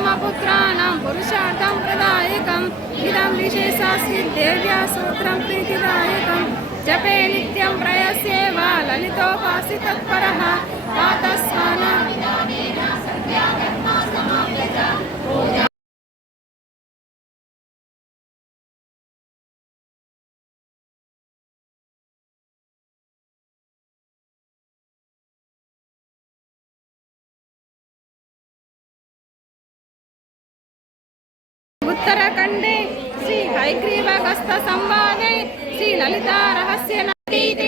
उत्तमपुत्राणां पुरुषार्थं प्रदायकम् इदं विशेषास्मिद्देव्या सूत्रं प्रीतिदायकं जपे नित्यं प्रयस्येव ललितोपासि तत्परः पातस्वाना उत्तराखंडे श्री हयग्रीवगस्थ संवादे श्री ललिता रहस्य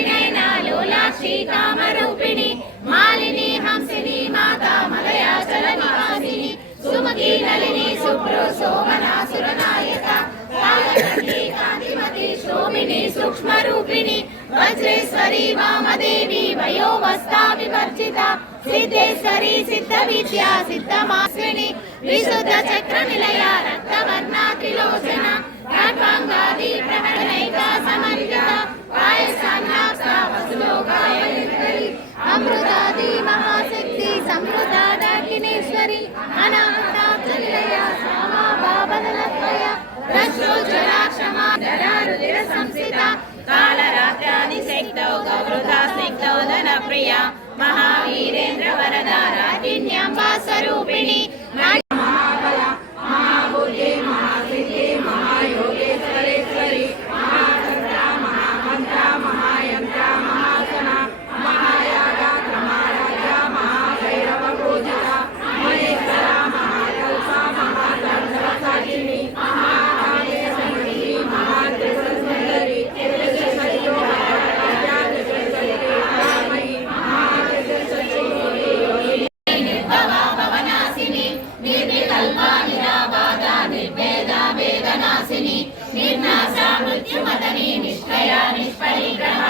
नैना लोलाक्षी कामरूपिणी मालिनी हंसिनी माता मलयाचल निवासिनी सुमती नलिनी शुभ्रो शोभना सुरनायका कालकटी कांतिमती शोभिनी सूक्ष्म रूपिणी वज्रेश्वरी वामदेवी वयोवस्था विवर्जिता सिद्धेश्वरी सिद्ध विद्या सिद्धमास्विनी विशुद्ध चक्र निलया रक्तवर्णा त्रिलोचना खड्वांगादि प्रकटनैका समन्विता पायसान्नाक्षा वसुलोकायत्री अमृतादि महाशक्ति समृद्धा दाकिनेश्वरी अनाहता निलया सामा बाबनलत्वया रक्षोज्वला क्षमा धरा रुधिर संसिता कालरात्रादिशक्तौ गौरता स्निग्धौ धनप्रिया महावीरेन्द्र वरदा रागिन्याम्बा स्वरूपिणी महाबला महाबुद्धि महासिद्धि महायोगेश्वरेश्वरी महातंत्रा महामंत्रा महायंत्रा महासना महायागा क्रमाराजा महाभैरव पूजिता महेश्वरा महाकल्पा महादर्शनसाक्षिणी महाकामेश्वरी महात्रिपुरसुंदरी निर्नाशा मृत्युमदनी निष्ठया निष्परिग्रह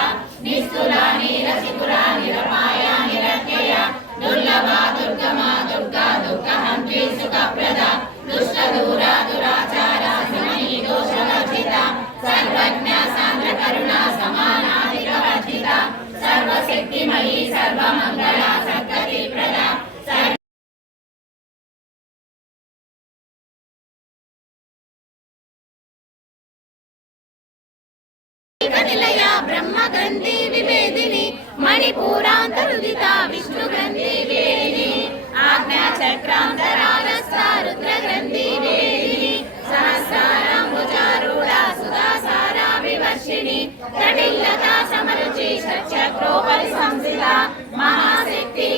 निस्तुला नीरसिपुरा निरपाया निरत्यया दुर्लभा दुर्गमा दुर्गा दुर्गहन्त्री सुखप्रदा दुष्टदूरा दुराचारा समयी दोषवर्जिता सर्वज्ञा सान्द्रकरुणा समानाधिकवर्जिता सर्वशक्तिमयी सर्वमङ्गला सद्गतिप्रदा निलया ब्रह्म ग्रंथि विवेदिनी मणिपुरांतरुदिता विष्णु ग्रंथि विवेदिनी आज्ञा चक्रांतरालस्था रुद्र ग्रंथि विवेदिनी सहस्राराम्बुजारूढा सुधासारा विवर्षिणी कटिल्लता समरुचि षट्चक्रोपरि संस्थिता महाशक्ति